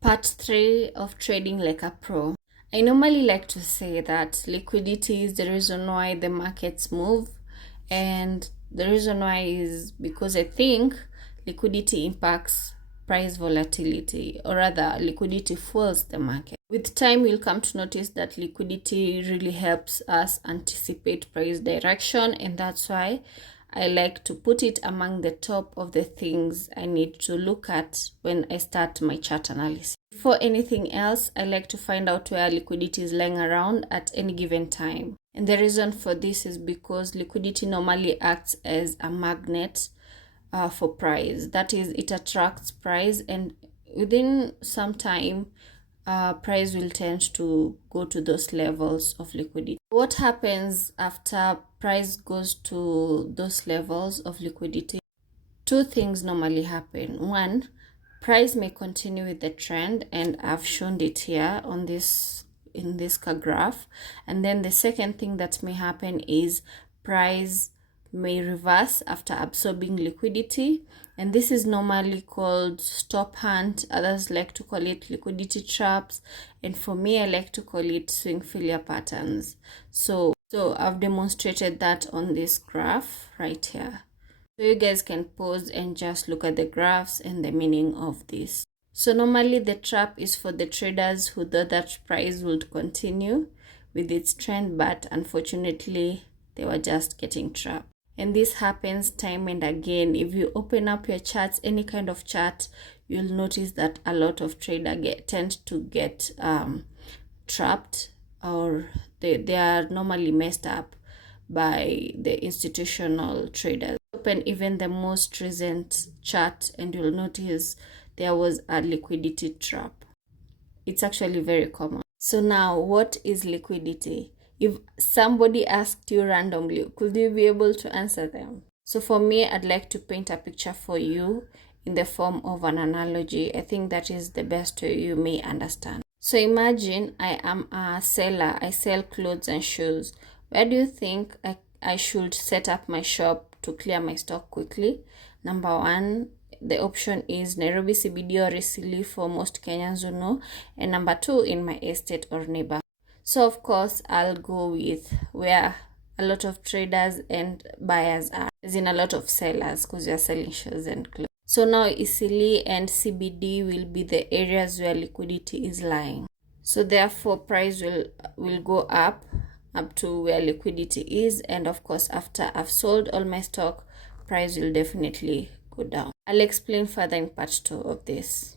Part 3 of trading like a pro. I normally like to say that liquidity is the reason why the markets move, and the reason why is because I think liquidity impacts price volatility, or rather liquidity fuels the market. With time, you'll come to notice that liquidity really helps us anticipate price direction, and that's why I like to put it among the top of the things I need to look at when I start my chart analysis. Before anything else, I like to find out where liquidity is lying around at any given time. And the reason for this is because liquidity normally acts as a magnet for price. That is, it attracts price, and within some time, price will tend to go to those levels of liquidity. What happens after price goes to those levels of liquidity? Two things normally happen. One, price may continue with the trend, and I've shown it here on this in this graph. And then the second thing that may happen is price may reverse after absorbing liquidity, and this is normally called stop hunt. Others like to call it liquidity traps, and for me, I like to call it swing failure patterns. So I've demonstrated that on this graph right here. So you guys can pause and just look at the graphs and the meaning of this. So normally the trap is for the traders who thought that price would continue with its trend, but unfortunately they were just getting trapped. And this happens time and again. If you open up your charts, any kind of chart, you'll notice that a lot of traders tend to get trapped, or they are normally messed up by the institutional traders. Open even the most recent chart and you'll notice there was a liquidity trap. It's actually very common. So now, what is liquidity? If somebody asked you randomly, could you be able to answer them? So for me, I'd like to paint a picture for you in the form of an analogy. I think that is the best way you may understand. So imagine I am a seller. I sell clothes and shoes. Where do you think I should set up my shop to clear my stock quickly? Number one, the option is Nairobi CBD or Eastleigh for most Kenyans who know. And number two, in my estate or neighbor. So of course, I'll go with where a lot of traders and buyers are, as in a lot of sellers, because you're selling shoes and clothes. So now Eastleigh and CBD will be the areas where liquidity is lying. So therefore, price will go up to where liquidity is, and of course, after I've sold all my stock, price will definitely go down. I'll explain further in part 2 of this.